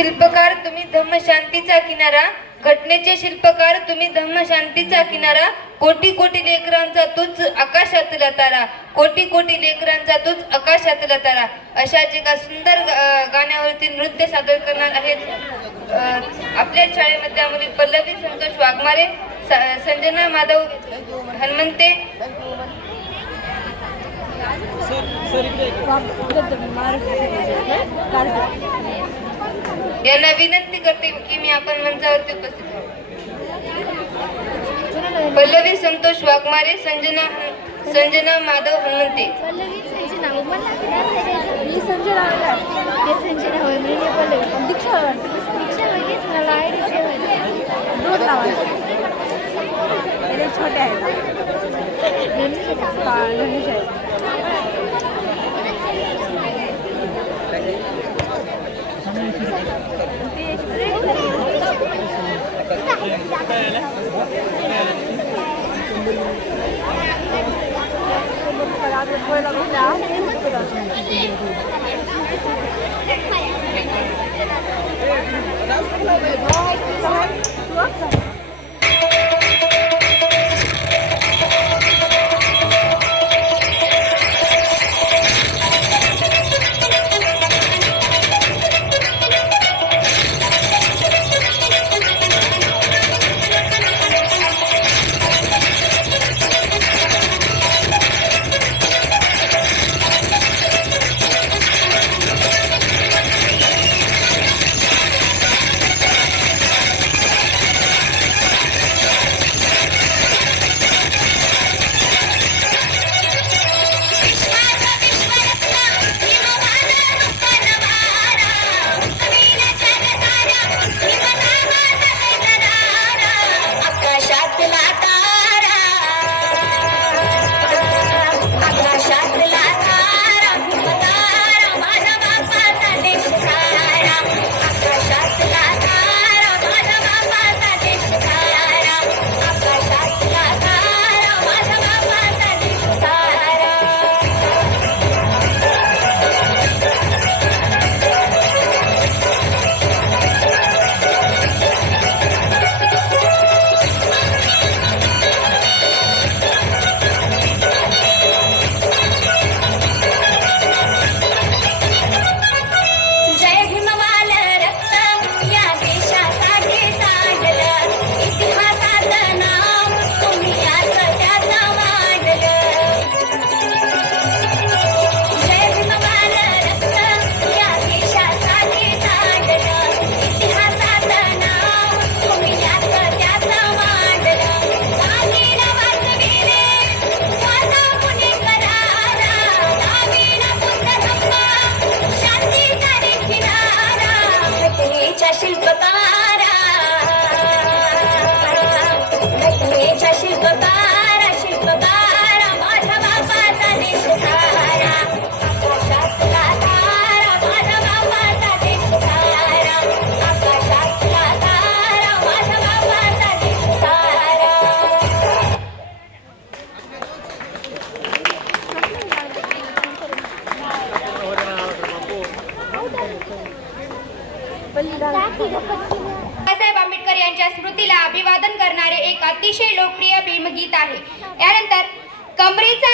शिल्पकार तुम्ही धम्म शांतीचा किनारा, घटनेचे शिल्पकार तुम्ही धम्म शांतीचा किनारा, कोटी कोटी लेकरांचा तूच आकाशातला तारा, कोटी कोटी लेकरांचा तूच आकाशातला तारा. अशाच एका सुंदर गाण्यावरती नृत्य सादर करणार आहेत आपल्या शाळेमधल्या मुली पल्लवी संतोष वाघमारे, संजना माधव हनुमंते. यांना विनंती करते की मी आपण मंचावरती उपस्थित व्हावं. पल्लवी संतोष वाघमारे, संजना माधव हनुमंते. छोटे बाबासाहेब आंबेडकर यांच्या स्मृतीला अभिवादन करणारे एक अतिशय लोकप्रिय भीमगीत आहे. यानंतर कमरेचा